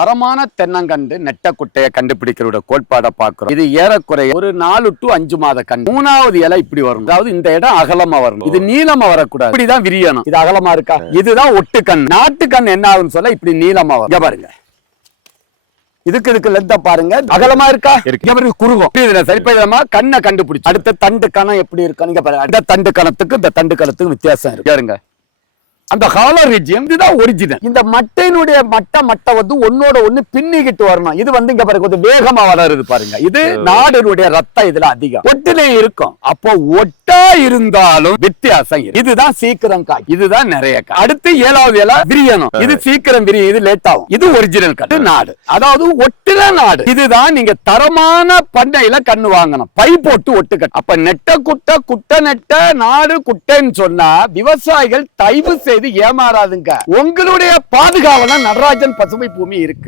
தரமான தென்னங்கண்டு நெட்ட குட்டையை கண்டுபிடிக்கிறோட கோட்பாடை பார்க்கிறோம். இது ஏறக்குறைய ஒரு நாலு டு அஞ்சு மாத கண்டு மூணாவது இலை இப்படி வரும். அதாவது இந்த இடம் அகலமா வரணும். இது நீளமா வரக்கூடாது. இப்படிதான் விரியணும். இது அகலமா இருக்கா? இதுதான் ஒட்டு கண் நாட்டு கண் என்ன ஆகும்னு சொல்ல இப்படி நீளமா வரும். பாருங்க. இதுக்கு இதுக்கு லெந்த பாருங்க. அகலமா இருக்கா? பாருங்க குறுகும். இதுல சரிப்பதமா கண்ணை கண்டுபிடிச்சு. அடுத்த தண்டு கணம் எப்படி இருக்கு நீங்க பாருங்க. அந்த தண்டு கணத்துக்கு இந்த தண்டு கணத்துக்கு வித்தியாசம் இருக்கு. பாருங்க. அந்த ஹாலர் ரீஜியம் இதுதான் ஒரிஜினல் இந்த மட்டையினுடைய மட்டை மட்டை வந்து ஒன்னோட ஒண்ணு பின்னிக்கிட்டு வரணும். இது வந்து இங்க பாருங்க கொஞ்சம் வேகமா வளருது பாருங்க. இது நாடினுடைய ரத்தம் இதுல அதிகம். ஒட்டிலே இருக்கும். அப்போ ஒட்டா இருந்தாலும் வித்தியாசம். இதுதான் சீக்கிரம் காய். இதுதான் நிறைய காய். அடுத்து ஏழாவது இலை விரியணும். இது சீக்கிரம் விரியும் இது லேட் ஆகும். இது ஒரிஜினல் காய் நாடு. அதாவது ஒட்டுல நாடு. இதுதான் நீங்க தரமான பண்ணையில கண்ணு வாங்கணும். பை போட்டு ஒட்டுக்கட்டு அப்ப நெட்ட குட்டை குட்டை நெட்ட நாடு குட்டைன்னு சொன்னா விவசாயிகள் தயவு செய்து ஏமாறாதுங்க. உங்களுடைய பாதுகாவலா நடராஜன் பசுமை பூமி இருக்கு.